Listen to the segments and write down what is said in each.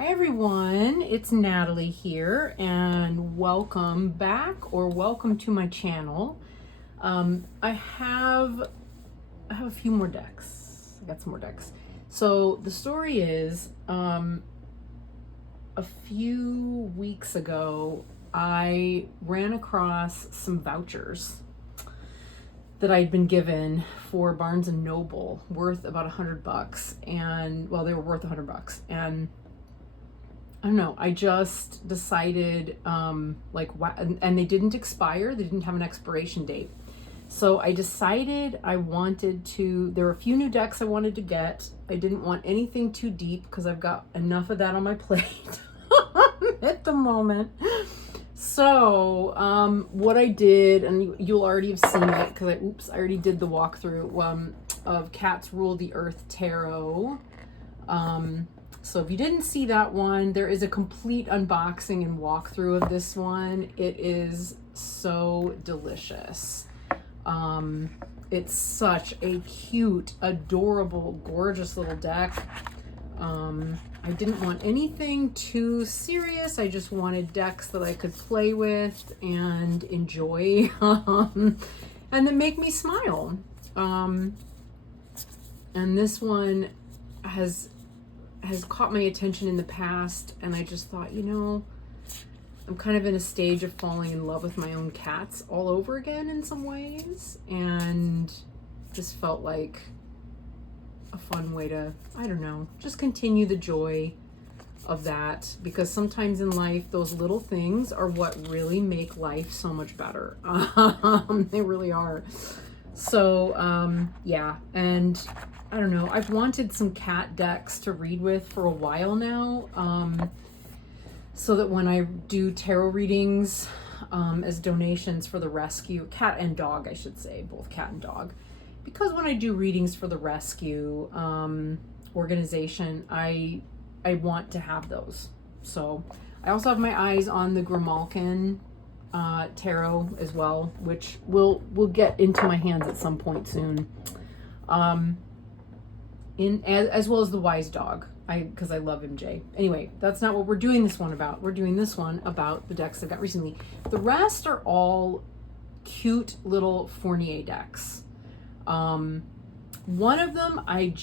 Hi everyone, it's Natalie here, and welcome back or welcome to my channel. I have a few more decks. I got some more decks. So the story is, a few weeks ago, I ran across some vouchers that I'd been given for Barnes and Noble, worth about $100, and well, they were worth $100, and I don't know, I just decided, and they didn't expire, they didn't have an expiration date. So I decided I wanted to, there were a few new decks I wanted to get. I didn't want anything too deep because I've got enough of that on my plate at the moment. So what I did, and you'll already have seen it because I already did the walkthrough of Cats Rule the Earth Tarot. So if you didn't see that one, there is a complete unboxing and walkthrough of this one. It is so delicious. It's such a cute, adorable, gorgeous little deck. I didn't want anything too serious. I just wanted decks that I could play with and enjoy, and that make me smile. And this one has caught my attention in the past, and I just thought, I'm kind of in a stage of falling in love with my own cats all over again in some ways, and this felt like a fun way to, I don't know, just continue the joy of that, because sometimes in life those little things are what really make life so much better. They really are. So yeah, and I don't know, I've wanted some cat decks to read with for a while now, so that when I do tarot readings as donations for the rescue, cat and dog, I should say, both cat and dog, because when I do readings for the rescue organization, I want to have those. So I also have my eyes on the Grimalkin tarot as well, which will get into my hands at some point soon. As well as the Wise Dog, because I love MJ. Anyway, that's not what we're doing this one about. We're doing this one about the decks I got recently. The rest are all cute little Fournier decks. One of them I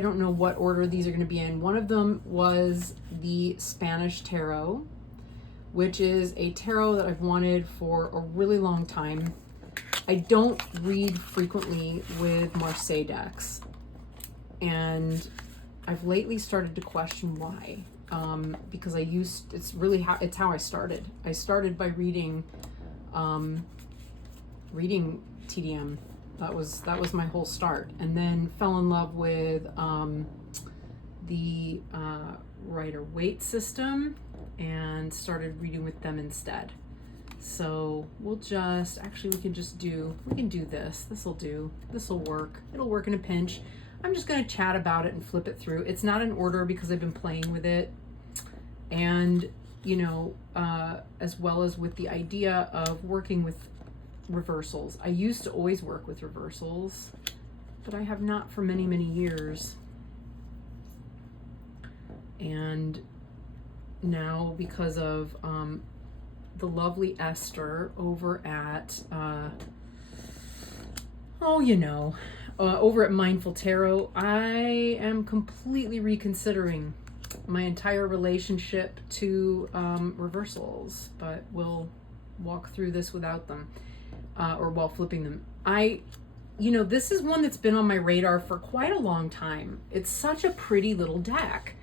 don't know what order these are going to be in. One of them was the Spanish Tarot, which is a tarot that I've wanted for a really long time. I don't read frequently with Marseille decks, and I've lately started to question why, because it's how I started. I started by reading TDM. That was my whole start, and then fell in love with the Rider-Waite system and started reading with them instead. So we can do this. This'll work. It'll work in a pinch. I'm just going to chat about it and flip it through. It's not in order because I've been playing with it, and as well as with the idea of working with reversals. I used to always work with reversals, but I have not for many, many years. And now, because of the lovely Esther over at over at Mindful Tarot, I am completely reconsidering my entire relationship to reversals, but we'll walk through this without them, or while flipping them. This is one that's been on my radar for quite a long time. It's such a pretty little deck.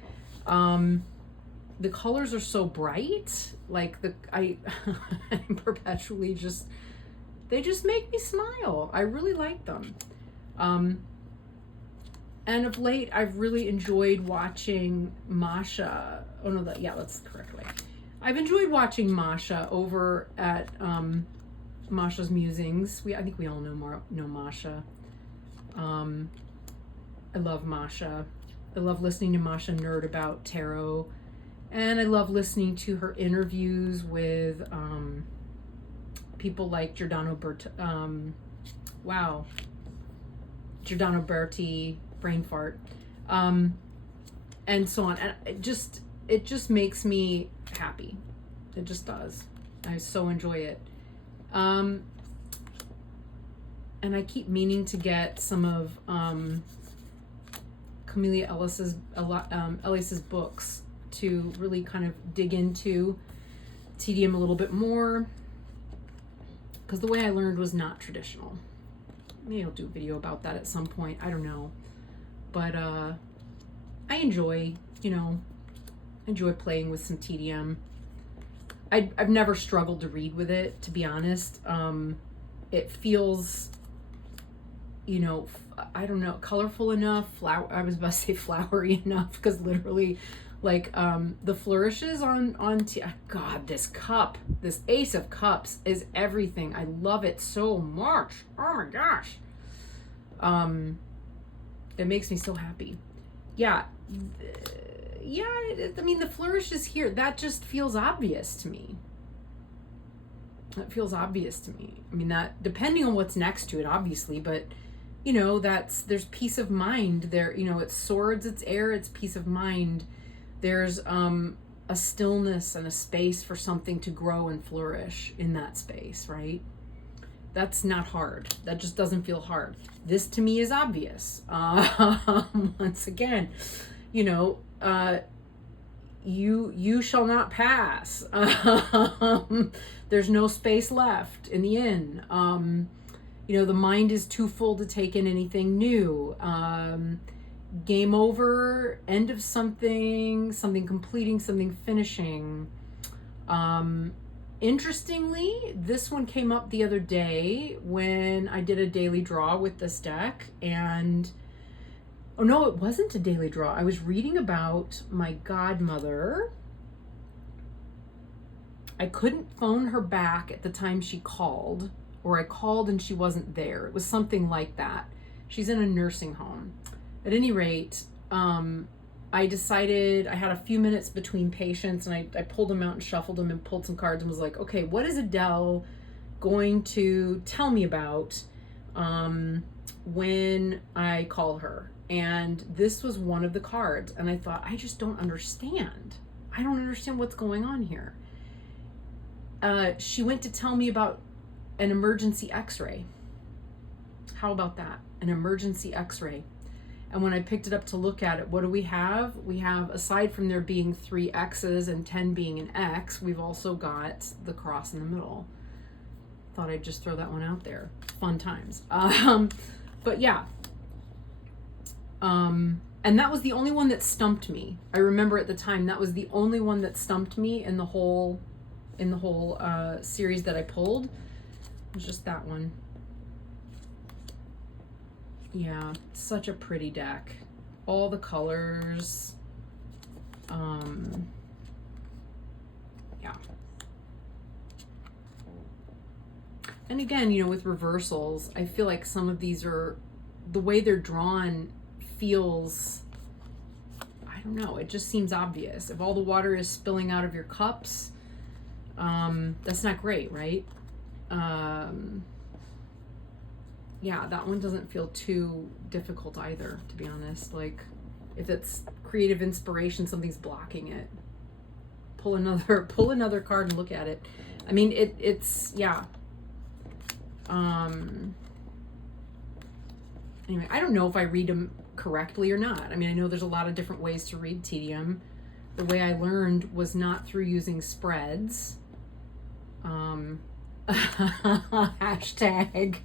The colors are so bright, I'm perpetually they just make me smile. I really like them. And of late, I've really enjoyed watching Masha. That's the correct way. I've enjoyed watching Masha over at Masha's Musings. I think we all know Masha. I love Masha. I love listening to Masha nerd about tarot, and I love listening to her interviews with people like Giordano Berti, brain fart. and so on. And it just makes me happy. It just does. I so enjoy it. And I keep meaning to get some of Camellia Ellis's books to really kind of dig into TDM a little bit more, because the way I learned was not traditional. Maybe I'll do a video about that at some point. I don't know. But I enjoy, playing with some TDM. I've never struggled to read with it, to be honest. It feels, I don't know, colorful enough. I was about to say flowery enough, because literally, like, the flourishes on God, this cup, this Ace of Cups is everything. I love it so much. Oh my gosh. It makes me so happy. Yeah. I mean, the flourishes here, that just feels obvious to me. That feels obvious to me. I mean, that, depending on what's next to it, obviously, but, there's peace of mind there. It's swords, it's air, it's peace of mind. There's a stillness and a space for something to grow and flourish in that space, right? That's not hard. That just doesn't feel hard. This to me is obvious. Once again, you shall not pass. There's no space left in the inn. The mind is too full to take in anything new. Game over, end of something completing, something finishing. Interestingly, this one came up the other day when I did a daily draw with this deck, and oh no, it wasn't a daily draw. I was reading about my godmother. I couldn't phone her back at the time she called, or I called and she wasn't there. It was something like that. She's in a nursing home. At any rate, I decided, I had a few minutes between patients, and I pulled them out and shuffled them and pulled some cards and was like, okay, what is Adele going to tell me about when I call her? And this was one of the cards, and I thought, I just don't understand. I don't understand what's going on here. She went to tell me about an emergency x-ray. How about that? An emergency x-ray. And when I picked it up to look at it, what do we have? We have, aside from there being 3 X's and 10 being an X, we've also got the cross in the middle. Thought I'd just throw that one out there. Fun times. But yeah. And that was the only one that stumped me. I remember at the time, that was the only one that stumped me in the whole series that I pulled. It was just that one. Yeah, such a pretty deck. All the colors. Yeah. And again, with reversals, I feel like some of these are, the way they're drawn feels, I don't know, it just seems obvious. If all the water is spilling out of your cups, that's not great, right? Yeah, that one doesn't feel too difficult either, to be honest. Like, if it's creative inspiration, something's blocking it. Pull another card and look at it. I mean, it's yeah. Anyway, I don't know if I read them correctly or not. I mean, I know there's a lot of different ways to read TDM. The way I learned was not through using spreads. Hashtag.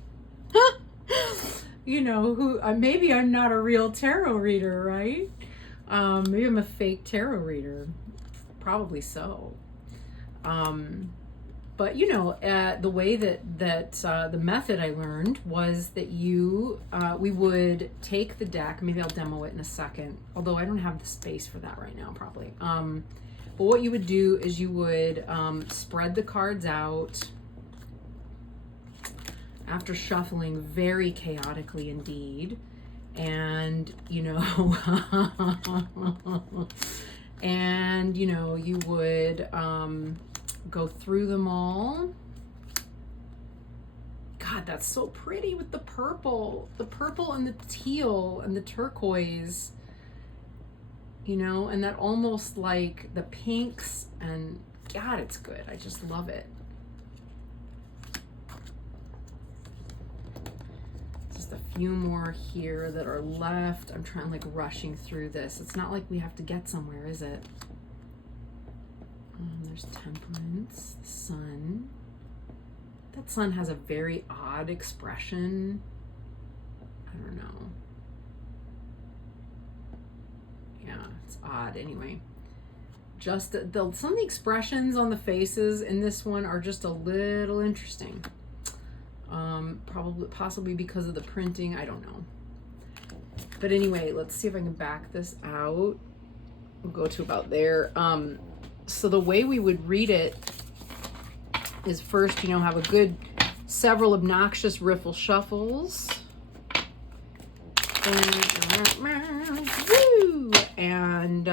Maybe I'm not a real tarot reader, right? Maybe I'm a fake tarot reader. Probably so. But the way that the method I learned was that we would take the deck. Maybe I'll demo it in a second, although I don't have the space for that right now, probably. But what you would do is you would spread the cards out after shuffling very chaotically indeed, and you would go through them all. God, that's so pretty with the purple and the teal and the turquoise. you know, and that almost like the pinks, and God, it's good. I just love it. Just a few more here that are left. I'm trying like rushing through this. It's not like we have to get somewhere, is it? There's Temperance, the Sun. That sun has a very odd expression. I don't know. Yeah, it's odd anyway. Just some of the expressions on the faces in this one are just a little interesting. Possibly because of the printing, I don't know. But anyway, let's see if I can back this out. We'll go to about there. So the way we would read it is first, you know, have a good several obnoxious riffle shuffles. And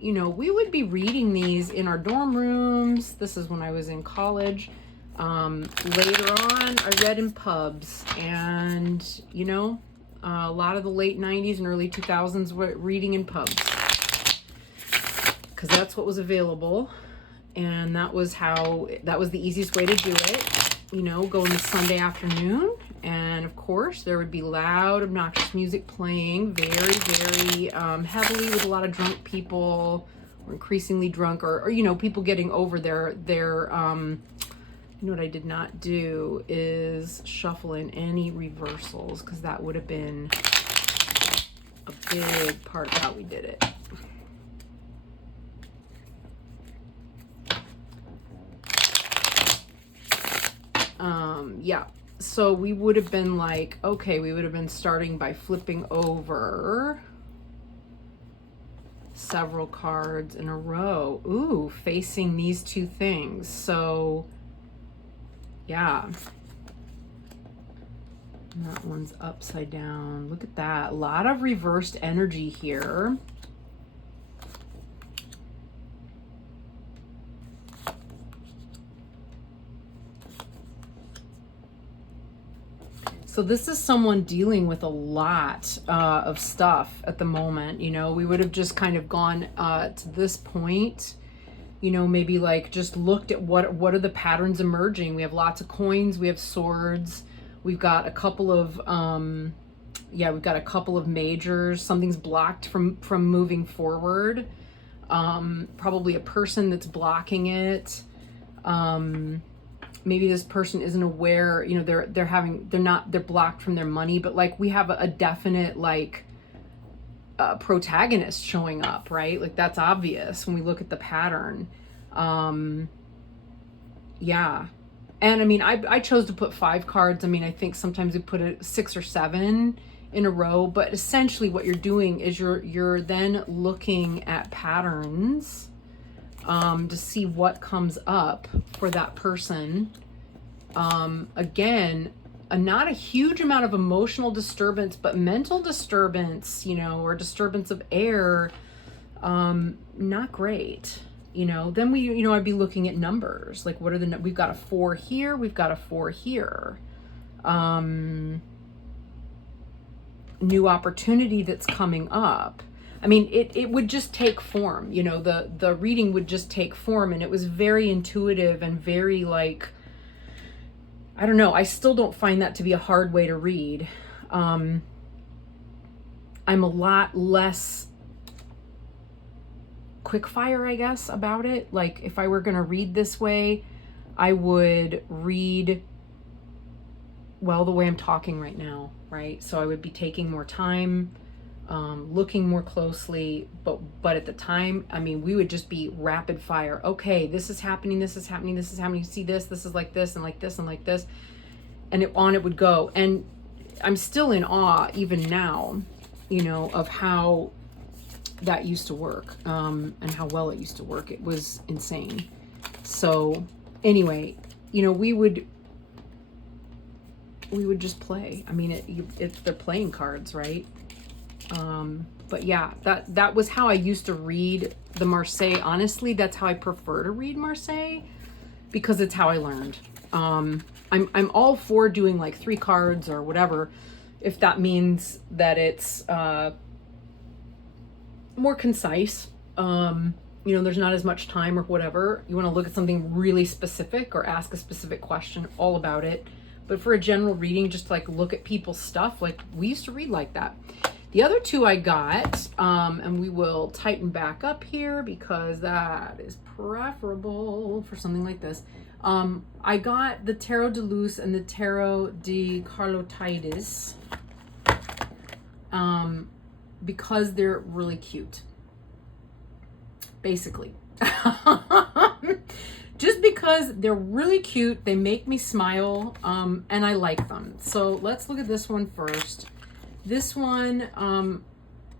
you know, we would be reading these in our dorm rooms. This is when I was in college. Later on, I read in pubs, and you know, a lot of the late 90s and early 2000s were reading in pubs because that's what was available, and that was the easiest way to do it. You know, go in the Sunday afternoon, and of course there would be loud, obnoxious music playing very, very heavily with a lot of drunk people, or increasingly drunk, or you know, people getting over their you know what I did not do is shuffle in any reversals, because that would have been a big part of how we did it. Yeah, so we would have been like, okay, we would have been starting by flipping over several cards in a row. Ooh, facing these two things. So yeah, that one's upside down. Look at that. A lot of reversed energy here. So this is someone dealing with a lot of stuff at the moment. You know, we would have just kind of gone to this point, you know, maybe like just looked at what are the patterns emerging. We have lots of coins, we have swords, we've got a couple of we've got a couple of majors. Something's blocked from moving forward. Probably a person that's blocking it. Maybe this person isn't aware, you know, they're blocked from their money, but like we have a definite like protagonist showing up, right? Like that's obvious when we look at the pattern. Yeah. And I mean, I chose to put 5 cards. I mean, I think sometimes we put 6 or 7 in a row, but essentially what you're doing is you're then looking at patterns to see what comes up for that person. Again, not a huge amount of emotional disturbance, but mental disturbance, you know, or disturbance of air, not great. You know, then I'd be looking at numbers. Like what are we've got a 4 here, we've got a 4 here. New opportunity that's coming up. I mean, it would just take form, you know, the reading would just take form, and it was very intuitive and very like, I don't know, I still don't find that to be a hard way to read. I'm a lot less quick fire, I guess, about it. Like if I were going to read this way, I would read, well, the way I'm talking right now, right? So I would be taking more time, looking more closely, but at the time, I mean, we would just be rapid fire. Okay, this is happening, this is happening, this is happening. See this is like this and like this and like this, and it would go. And I'm still in awe even now, you know, of how that used to work, and how well it used to work. It was insane. So anyway, you know, we would just play. I mean, they're playing cards, right? But yeah, that was how I used to read the Marseille. Honestly, that's how I prefer to read Marseille, because it's how I learned. I'm all for doing like 3 cards or whatever, if that means that it's more concise. You know, there's not as much time or whatever. You want to look at something really specific or ask a specific question all about it. But for a general reading, just like look at people's stuff, like we used to read like that. The other two I got, and we will tighten back up here because that is preferable for something like this. I got the Tarot de Luz and the Tarot de Carlotydes because they're really cute. Basically. Just because they're really cute, they make me smile, and I like them. So let's look at this one first. This one,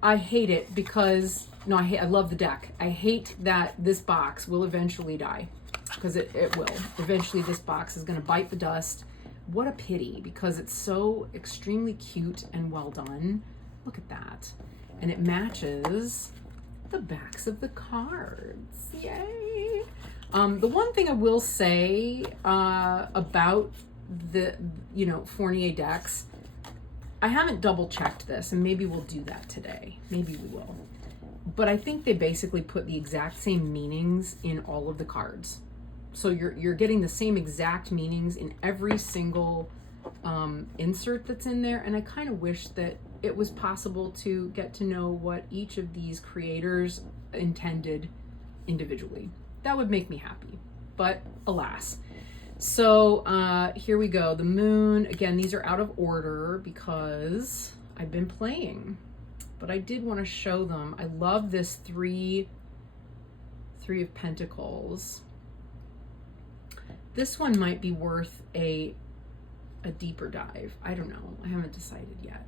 I hate it because, no, I love the deck. I hate that this box will eventually die, because it will. Eventually this box is going to bite the dust. What a pity, because it's so extremely cute and well done. Look at that. And it matches the backs of the cards. Yay! The one thing I will say about the, you know, Fournier decks, I haven't double checked this, and maybe we'll do that today. Maybe we will. But I think they basically put the exact same meanings in all of the cards. So you're getting the same exact meanings in every single insert that's in there, and I kind of wish that it was possible to get to know what each of these creators intended individually. That would make me happy, but alas. So here we go. The moon, again, these are out of order because I've been playing, but I did want to show them. I love this three of Pentacles. This one might be worth a deeper dive. I don't know. I haven't decided yet.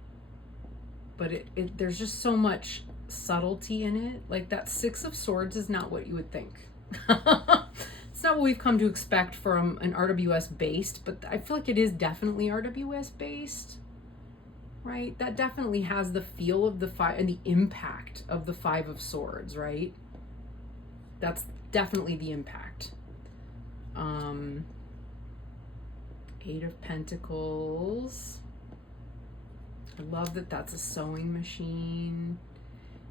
But there's just so much subtlety in it. Like that Six of Swords is not what you would think. It's not what we've come to expect from an RWS based, but I feel like it is definitely RWS based, right? That definitely has the feel of the five and the impact of the Five of Swords, right? That's definitely the impact. Eight of Pentacles. I love that that's a sewing machine.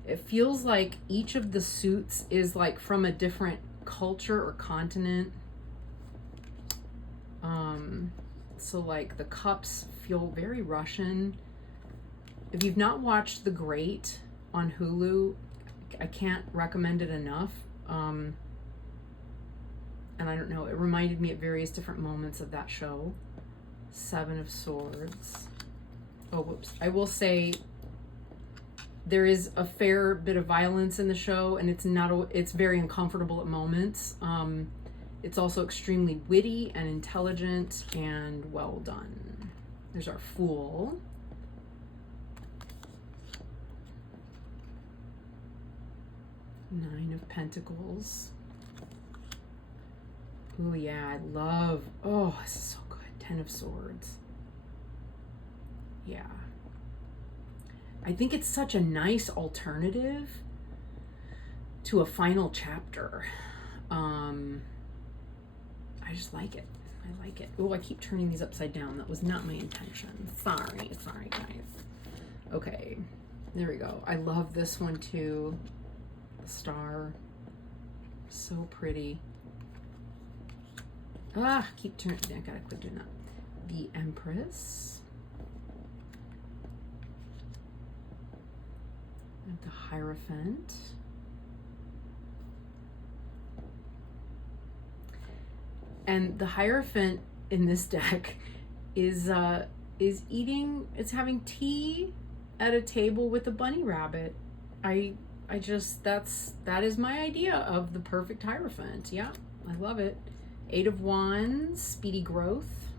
It feels like each of the suits is like from a different culture or continent. So like the cups feel very Russian. If you've not watched The Great on Hulu, I can't recommend it enough. And I don't know, it reminded me at various different moments of that show. Seven of Swords. Oh, whoops. I will say there is a fair bit of violence in the show, and it's very uncomfortable at moments. It's also extremely witty and intelligent and well done. There's our Fool. Nine of Pentacles. Oh yeah, I love, oh, this is so good. Ten of Swords. Yeah. I think it's such a nice alternative to a final chapter. I just like it. I like it. Oh, I keep turning these upside down. That was not my intention. Sorry guys. Okay, there we go. I love this one too. The star. So pretty. Keep turning. I gotta quit doing that. The Empress. And the Hierophant. And the Hierophant in this deck is eating, it's having tea at a table with a bunny rabbit. I just, that is my idea of the perfect Hierophant. Yeah, I love it. Eight of Wands, speedy growth.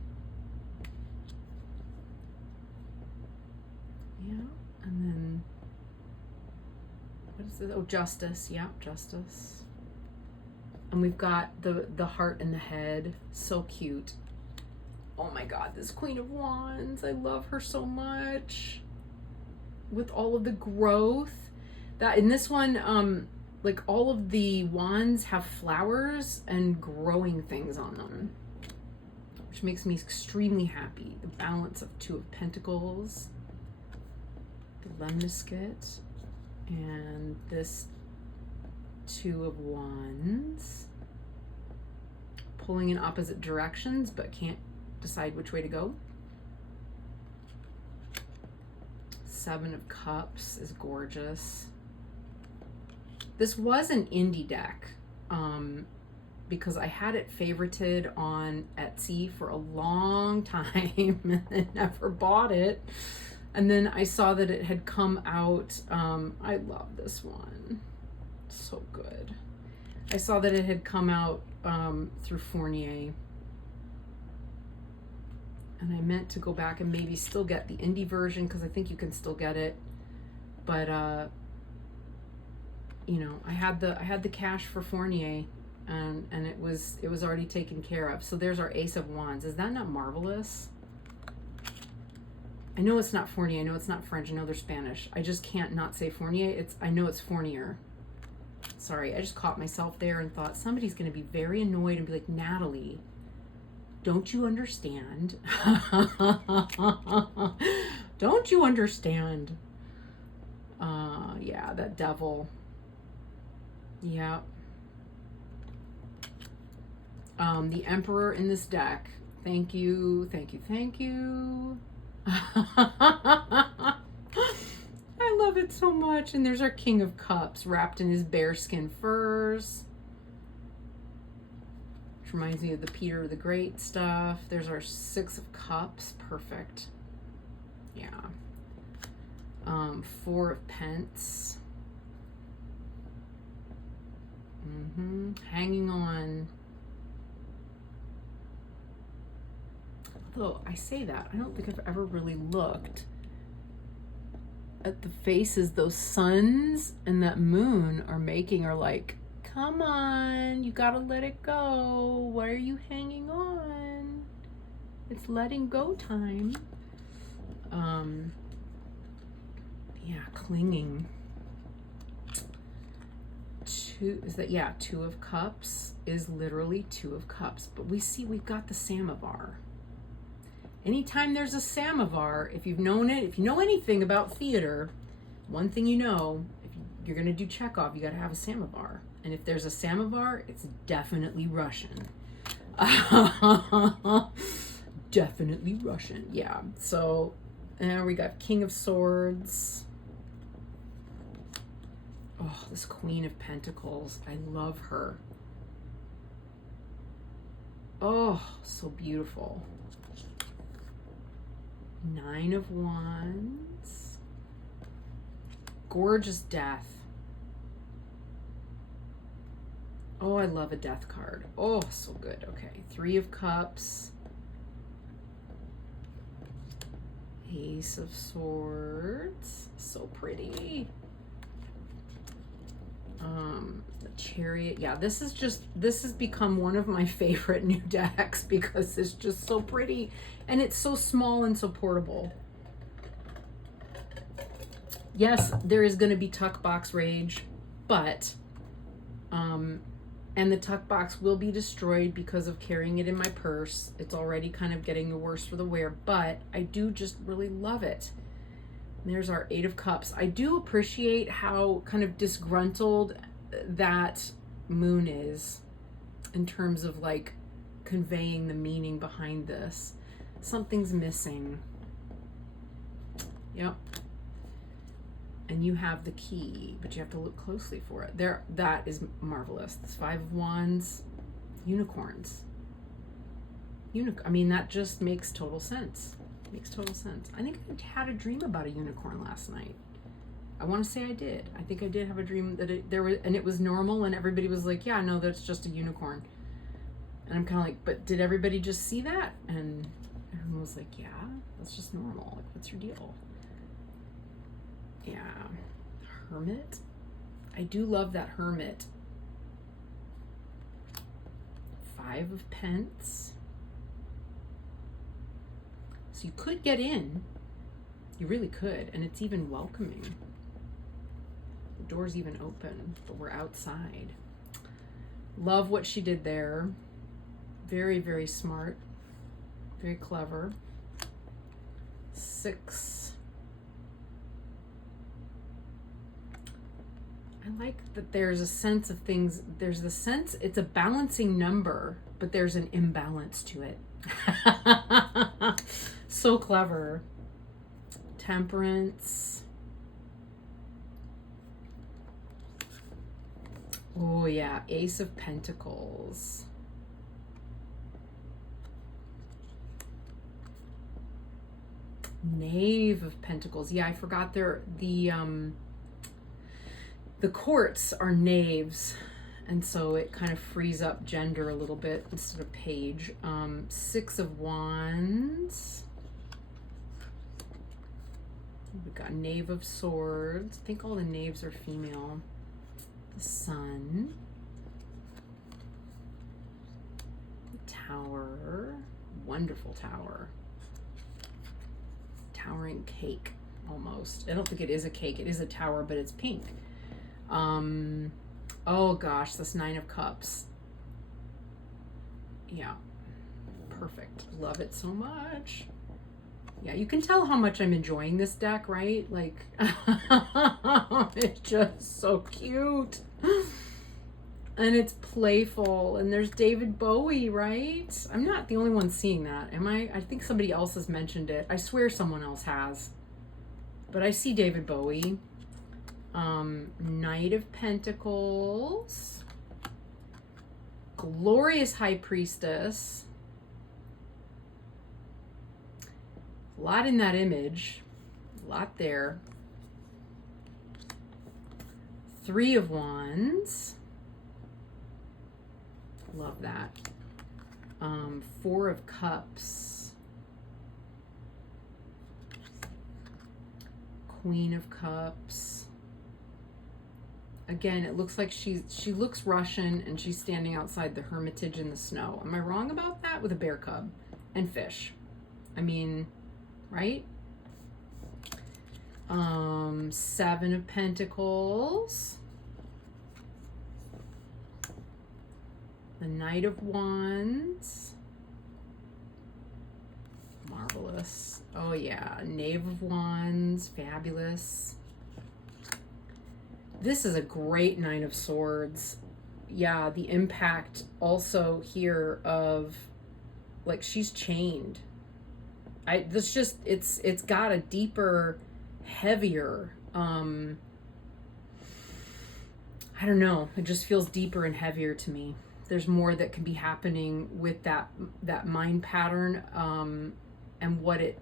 Yeah, and then, what is this? Oh, Justice. Yeah, Justice. And we've got the heart and the head. So cute. Oh my God, this Queen of Wands. I love her so much. With all of the growth. That in this one, like all of the wands have flowers and growing things on them, which makes me extremely happy. The balance of Two of Pentacles, the Lemniscate, And this 2 of Wands. Pulling in opposite directions, but can't decide which way to go. 7 of Cups is gorgeous. This was an indie deck because I had it favorited on Etsy for a long time and never bought it. And then I saw that it had come out. I love this one. So good. I saw that it had come out through Fournier. And I meant to go back and maybe still get the indie version because I think you can still get it. But you know, I had the cash for Fournier, and it was already taken care of. So there's our Ace of Wands. Is that not marvelous? I know it's not Fournier. I know it's not French. I know they're Spanish. I just can't not say Fournier. I know it's Fournier. Sorry, I just caught myself there and thought somebody's going to be very annoyed and be like, Natalie, don't you understand? Don't you understand? Yeah, that devil. Yeah. The Emperor in this deck. Thank you, thank you, thank you. I love it so much. And there's our King of Cups wrapped in his bearskin furs. Which reminds me of the Peter the Great stuff. There's our 6 of Cups. Perfect. Yeah. 4 of Pence. Hanging on. Although I say that, I don't think I've ever really looked at the faces those suns and that moon are making are like, come on, you gotta let it go. Why are you hanging on? It's letting go time. Yeah, clinging. 2 is that, yeah, 2 of Cups is literally 2 of Cups. But we've got the samovar. Anytime there's a samovar, if you've known it, if you know anything about theater, one thing you know, if you're going to do Chekhov, you got to have a samovar. And if there's a samovar, it's definitely Russian. Definitely Russian. Yeah. So, and we got King of Swords. Oh, this Queen of Pentacles. I love her. Oh, so beautiful. 9 of Wands. Gorgeous Death. Oh, I love a Death card. Oh, so good. Okay. 3 of Cups. Ace of Swords. So pretty. The Chariot. Yeah, this has become one of my favorite new decks because it's just so pretty and it's so small and so portable. Yes, there is going to be tuck box rage, but and the tuck box will be destroyed because of carrying it in my purse. It's already kind of getting the worse for the wear, but I do just really love it. There's our 8 of Cups. I do appreciate how kind of disgruntled that moon is in terms of like conveying the meaning behind this. Something's missing. Yep. And you have the key, but you have to look closely for it. There, that is marvelous. This 5 of Wands, unicorns. I mean, that just makes total sense. Makes total sense. I think I had a dream about a unicorn last night. I want to say I did. I think I did have a dream that it was normal, and everybody was like, "Yeah, no, that's just a unicorn." And I'm kind of like, "But did everybody just see that?" And everyone was like, "Yeah, that's just normal. Like, what's your deal?" Yeah, Hermit. I do love that Hermit. 5 of Pence. So you could get in. You really could. And it's even welcoming. The door's even open, but we're outside. Love what she did there. Very, very smart. Very clever. 6 like that there's a sense of things. There's the sense it's a balancing number, but there's an imbalance to it. So clever. Temperance. Oh yeah, Ace of Pentacles. Knave of Pentacles. Yeah, I forgot the courts are knaves, and so it kind of frees up gender a little bit instead of page. Six of Wands. We've got Knave of Swords. I think all the knaves are female. The Sun. Tower. Wonderful tower. Towering cake, almost. I don't think it is a cake. It is a tower, but it's pink. Oh gosh, this Nine of Cups. Yeah. Perfect. Love it so much. Yeah, you can tell how much I'm enjoying this deck, right? Like, it's just so cute. And it's playful. And there's David Bowie, right? I'm not the only one seeing that, am I? I think somebody else has mentioned it. I swear someone else has. But I see David Bowie. Knight of Pentacles. Glorious High Priestess. A lot in that image. A lot there. Three of Wands. Love that. Four of Cups. Queen of Cups. Again, it looks like she looks Russian, and she's standing outside the Hermitage in the snow. Am I wrong about that? With a bear cub and fish. I mean, right? Seven of Pentacles. The Knight of Wands. Marvelous. Oh yeah, Knave of Wands. Fabulous. This is a great Nine of Swords. Yeah, the impact also here of, like, she's chained. It's got a deeper, heavier, I don't know. It just feels deeper and heavier to me. There's more that can be happening with that mind pattern, and what it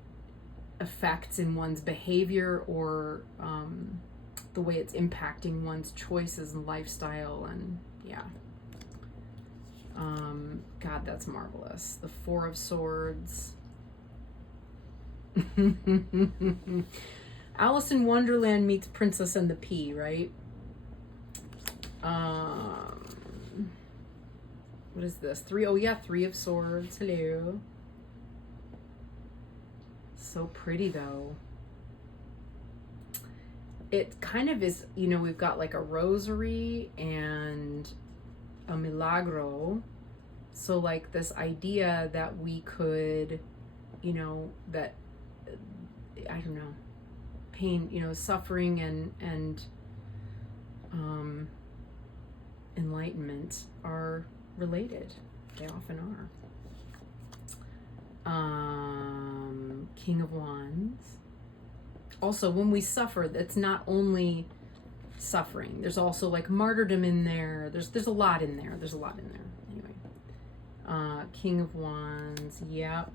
affects in one's behavior, or the way it's impacting one's choices and lifestyle. And yeah. God, that's marvelous. The Four of Swords. Alice in Wonderland meets Princess and the Pea, right? What is this? Oh yeah, Three of Swords. Hello. So pretty though. It kind of is, you know, we've got like a rosary and a milagro. So like this idea that we could, you know, that, I don't know, pain, you know, suffering and enlightenment are related. They often are. King of Wands. Also, when we suffer, it's not only suffering. There's also like martyrdom in there. There's a lot in there. There's a lot in there. Anyway. King of Wands. Yep.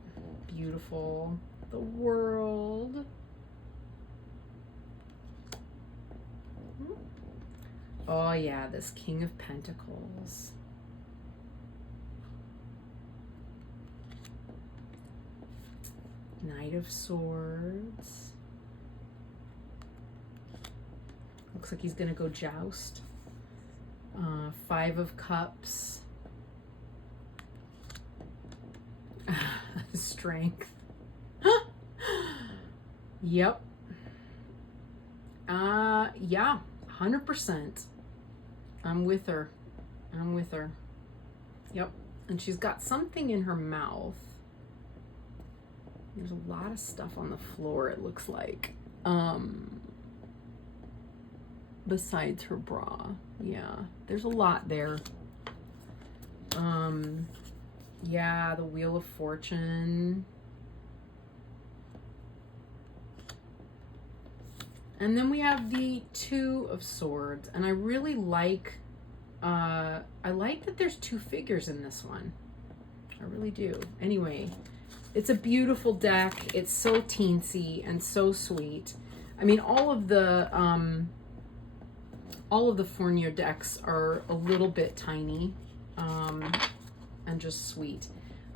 Beautiful. The World. Oh yeah, this King of Pentacles. Knight of Swords. Looks like he's gonna go joust. Five of Cups. Strength. Yep. Yeah, 100%. I'm with her. I'm with her. Yep. And she's got something in her mouth. There's a lot of stuff on the floor, it looks like. besides her bra. Yeah, there's a lot there. Yeah, the Wheel of Fortune. And then we have the Two of Swords, and I really like, I like that there's two figures in this one. I really do. Anyway, it's a beautiful deck. It's so teensy and so sweet. I mean, all of the Fournier decks are a little bit tiny, and just sweet.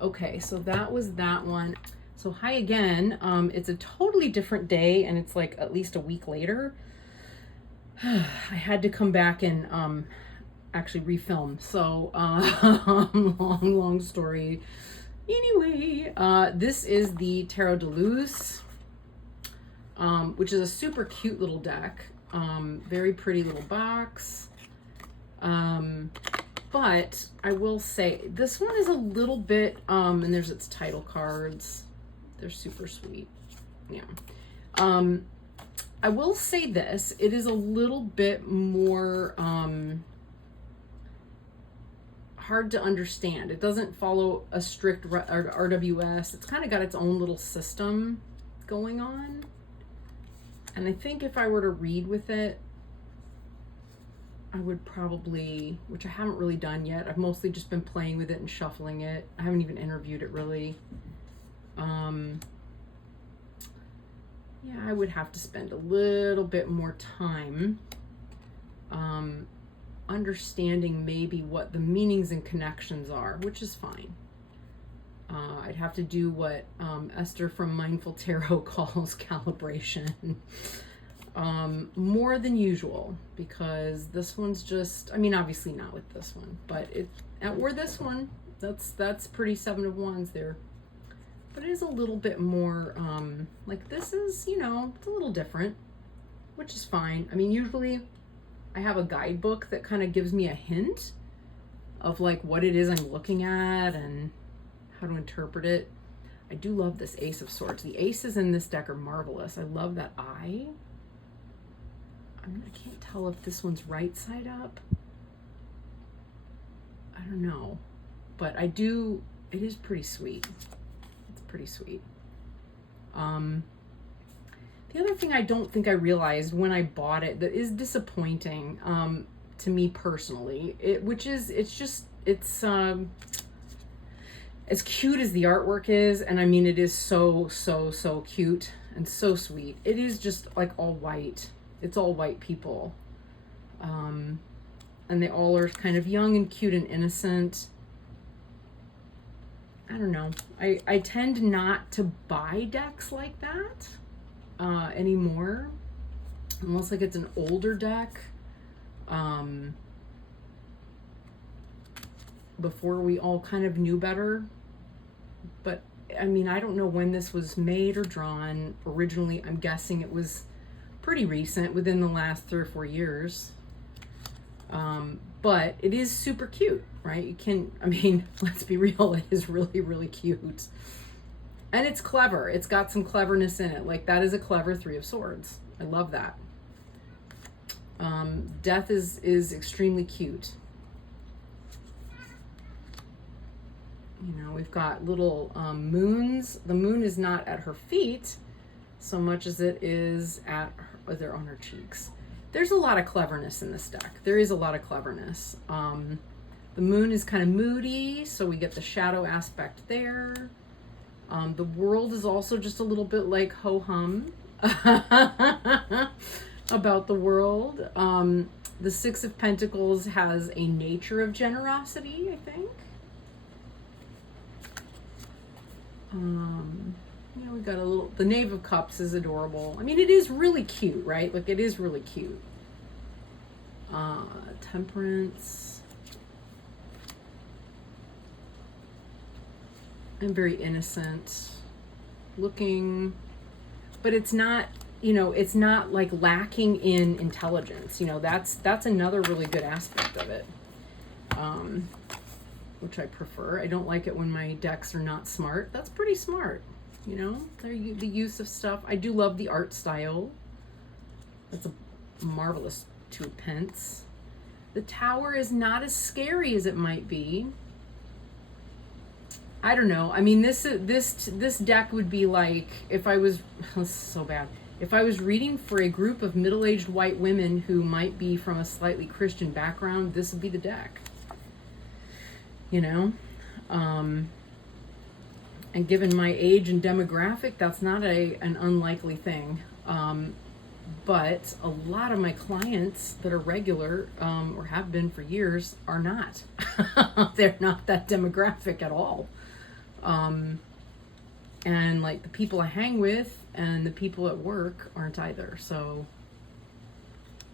Okay, so that was that one. So hi again. It's a totally different day, and it's like at least a week later. I had to come back and actually refilm. So long story. Anyway, this is the Tarot de Luz, which is a super cute little deck. Very pretty little box. But I will say this one is a little bit, and there's its title cards. They're super sweet. Yeah. I will say this, it is a little bit more hard to understand. It doesn't follow a strict RWS. It's kind of got its own little system going on. And I think if I were to read with it, I would probably, which I haven't really done yet. I've mostly just been playing with it and shuffling it. I haven't even interviewed it really. Yeah, I would have to spend a little bit more time understanding maybe what the meanings and connections are, which is fine. I'd have to do what Esther from Mindful Tarot calls calibration. More than usual, because this one's just, I mean, obviously not with this one, but or this one, that's pretty Seven of Wands there. But it is a little bit more, like this is, you know, it's a little different, which is fine. I mean, usually I have a guidebook that kind of gives me a hint of like what it is I'm looking at and how to interpret it. I do love this Ace of Swords. The aces in this deck are marvelous. I love that eye. I can't tell if this one's right side up. I don't know, but I do, it is pretty sweet. Pretty sweet. The other thing I don't think I realized when I bought it that is disappointing to me personally, it's as cute as the artwork is, and I mean it is so cute and so sweet. It is just like all white. It's all white people, and they all are kind of young and cute and innocent. I don't know. I tend not to buy decks like that anymore, unless like it's an older deck. Before we all kind of knew better. But I mean, I don't know when this was made or drawn. Originally, I'm guessing it was pretty recent, within the last 3 or 4 years. But it is super cute, right? You can, I mean, let's be real, it is really cute. And it's clever. It's got some cleverness in it. Like, that is a clever Three of Swords. I love that. Death is extremely cute. You know, we've got little moons. The moon is not at her feet so much as it is at her, they're on her cheeks. There's a lot of cleverness in this deck. There is a lot of cleverness. The moon is kind of moody, so we get the shadow aspect there. The world is also just a little bit like ho-hum about the world. The Six of Pentacles has a nature of generosity, I think. You know, we got a little, the Knave of Cups is adorable. I mean, it is really cute, right? Like, it is really cute. Temperance. And very innocent looking, but it's not, you know, it's not like lacking in intelligence. You know, that's another really good aspect of it, which I prefer. I don't like it when my decks are not smart. That's pretty smart, you know, the use of stuff. I do love the art style. That's a marvelous Two of Pence. The Tower is not as scary as it might be. I don't know. I mean, this deck would be like if I was this is so bad. If I was reading for a group of middle-aged white women who might be from a slightly Christian background, this would be the deck. You know? And given my age and demographic, that's not an unlikely thing. But a lot of my clients that are regular, or have been for years, are not. They're not that demographic at all. And like the people I hang with and the people at work aren't either. So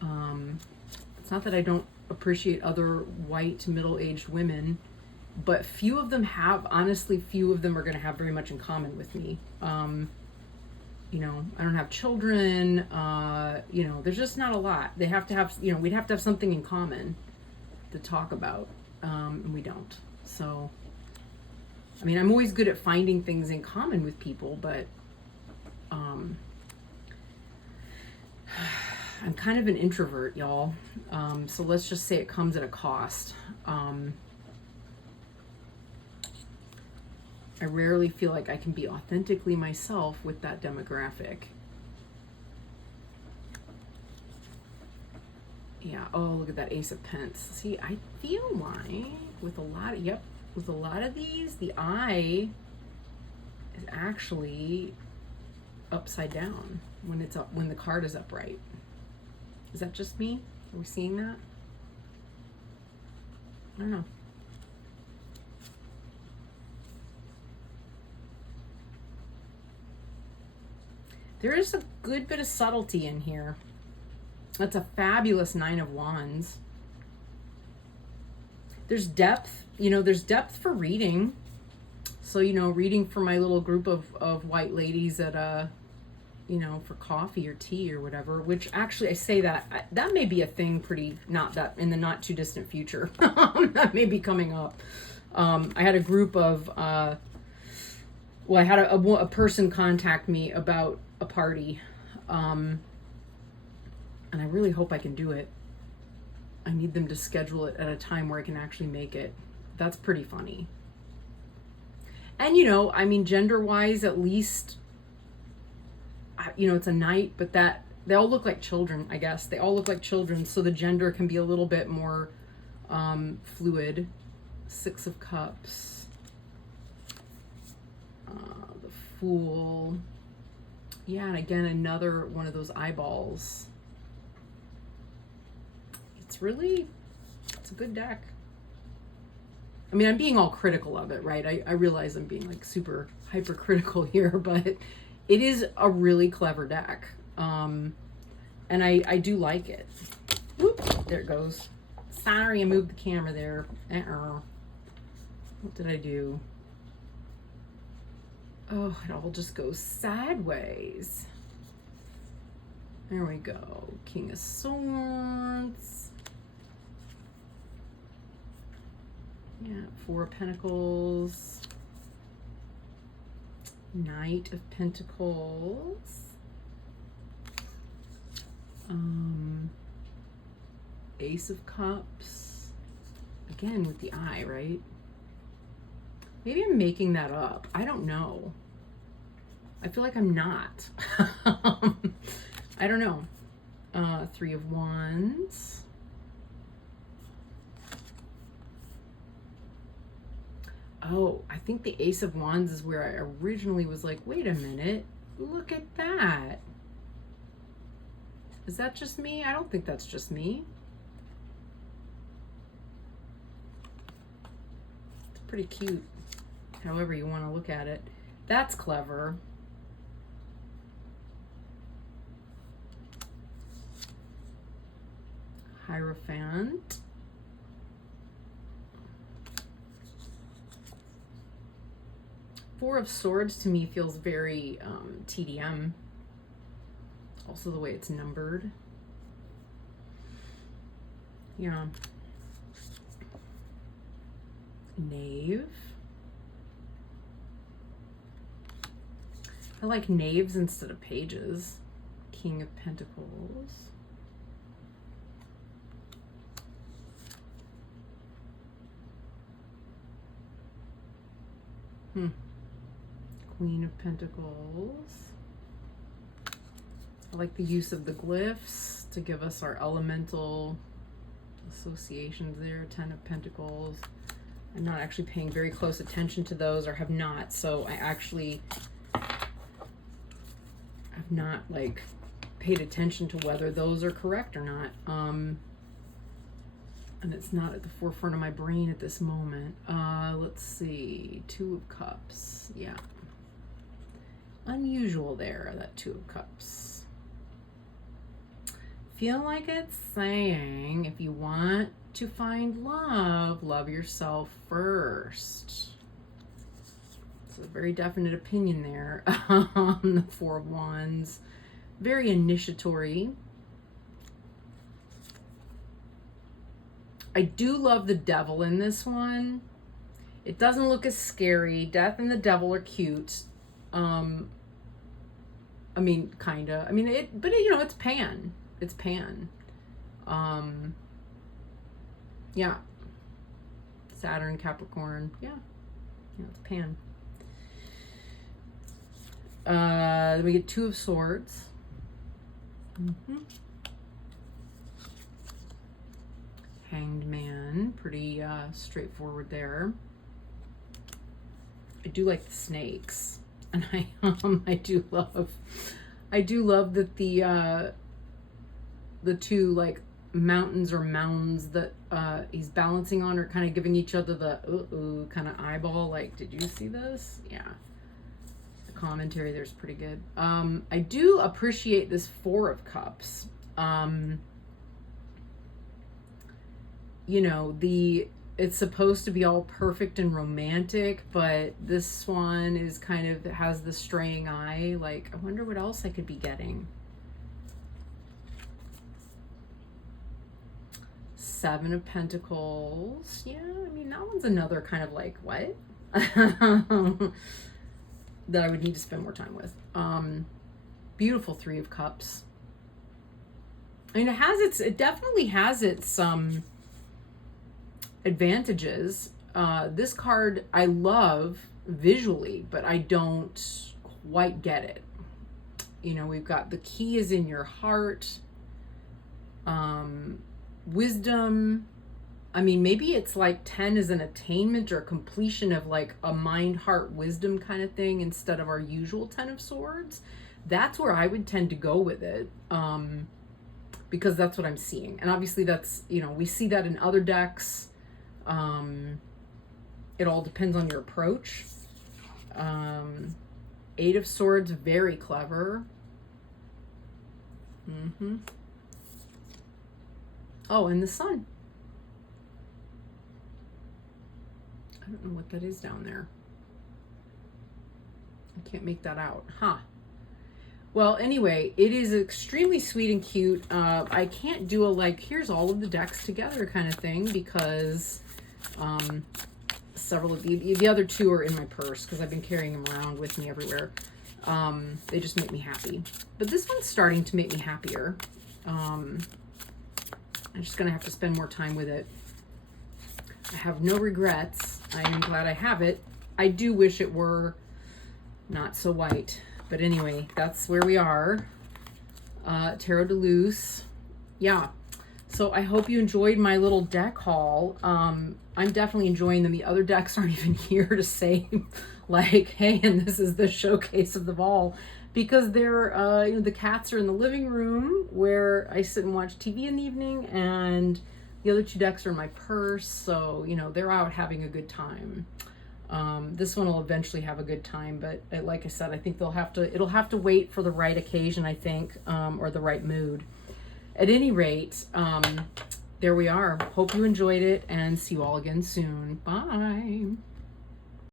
it's not that I don't appreciate other white middle-aged women, but few of them are going to have very much in common with me. You know, I don't have children, you know, there's just not a lot. They have to have, you know, we'd have to have something in common to talk about, and we don't. So, I mean, I'm always good at finding things in common with people, but I'm kind of an introvert, y'all. So let's just say it comes at a cost. I rarely feel like I can be authentically myself with that demographic. Yeah, oh, look at that Ace of Pence. See, I feel like with a lot of these, the eye is actually upside down when it's up, when the card is upright. Is that just me? Are we seeing that? I don't know. There is a good bit of subtlety in here. That's a fabulous Nine of Wands. There's depth, you know, there's depth for reading. So, you know, reading for my little group of white ladies at, you know, for coffee or tea or whatever, which actually I say that may be a thing not that in the not too distant future. That may be coming up. I had a group of, I had a person contact me about a party, and I really hope I can do it. I need them to schedule it at a time where I can actually make it. That's pretty funny. And, you know, I mean, gender-wise, at least, you know, it's a knight, but they all look like children, I guess. They all look like children, so the gender can be a little bit more fluid. Six of Cups. The Fool. Yeah, and again, another one of those eyeballs. It's a good deck. I mean, I'm being all critical of it, right? I realize I'm being like super hypercritical here, but it is a really clever deck. And I do like it. Whoop, there it goes. Sorry, I moved the camera there. What did I do? Oh, it all just goes sideways. There we go. King of Swords. Yeah, Four of Pentacles. Knight of Pentacles. Ace of Cups. Again with the eye, right? Maybe I'm making that up. I don't know. I feel like I'm not. I don't know. Three of Wands. Oh, I think the Ace of Wands is where I originally was like, wait a minute, look at that. Is that just me? I don't think that's just me. It's pretty cute, however you want to look at it. That's clever. Hierophant. Four of Swords to me feels very TDM. Also the way it's numbered. Yeah. Knave. I like knaves instead of pages. King of Pentacles. Queen of Pentacles. I like the use of the glyphs to give us our elemental associations there. 10 of Pentacles. I'm not actually paying very close attention to those, or have not, so I actually have not like paid attention to whether those are correct or not. And it's not at the forefront of my brain at this moment. Let's see, 2 of Cups. Yeah, unusual there, that 2 of Cups. Feel like it's saying, if you want to find love, love yourself first. It's a very definite opinion there. The 4 of Wands, very initiatory. I do love the Devil in this one. It doesn't look as scary. Death and the Devil are cute. I mean, kinda. I mean, but you know, it's Pan. It's Pan. Yeah. Saturn, Capricorn. Yeah. Yeah, it's Pan. Then we get 2 of Swords. Hanged Man. Pretty straightforward there. I do like the snakes. And I do love that the 2 like mountains or mounds that he's balancing on are kind of giving each other the kind of eyeball, like, did you see this? Yeah, the commentary there's pretty good. I do appreciate this 4 of Cups. You know, it's supposed to be all perfect and romantic, but this one is kind of, it has the straying eye, like, I wonder what else I could be getting. 7 of Pentacles. Yeah, I mean, that one's another kind of like, what? That I would need to spend more time with. Beautiful 3 of Cups. I mean, it definitely has its advantages. This card I love visually, but I don't quite get it. You know, we've got the key is in your heart. Wisdom. I mean, maybe it's like 10 is an attainment or completion of like a mind, heart, wisdom kind of thing instead of our usual 10 of Swords. That's where I would tend to go with it, because that's what I'm seeing. And obviously that's, you know, we see that in other decks. It all depends on your approach. 8 of Swords, very clever. Oh, and the Sun. I don't know what that is down there. I can't make that out. Huh. Well, anyway, it is extremely sweet and cute. I can't do a like, here's all of the decks together kind of thing, because several of the other 2 are in my purse because I've been carrying them around with me everywhere. They just make me happy. But this one's starting to make me happier. I'm just going to have to spend more time with it. I have no regrets. I am glad I have it. I do wish it were not so white. But anyway, that's where we are. Tarot de Luce. Yeah. So I hope you enjoyed my little deck haul. I'm definitely enjoying them. The other decks aren't even here to say, like, hey, and this is the showcase of them all. Because they're, you know, the cats are in the living room where I sit and watch TV in the evening, and the other 2 decks are in my purse. So, you know, they're out having a good time. This one will eventually have a good time, but like I said, I think it'll have to wait for the right occasion, I think, or the right mood. At any rate, there we are. Hope you enjoyed it, and see you all again soon. Bye.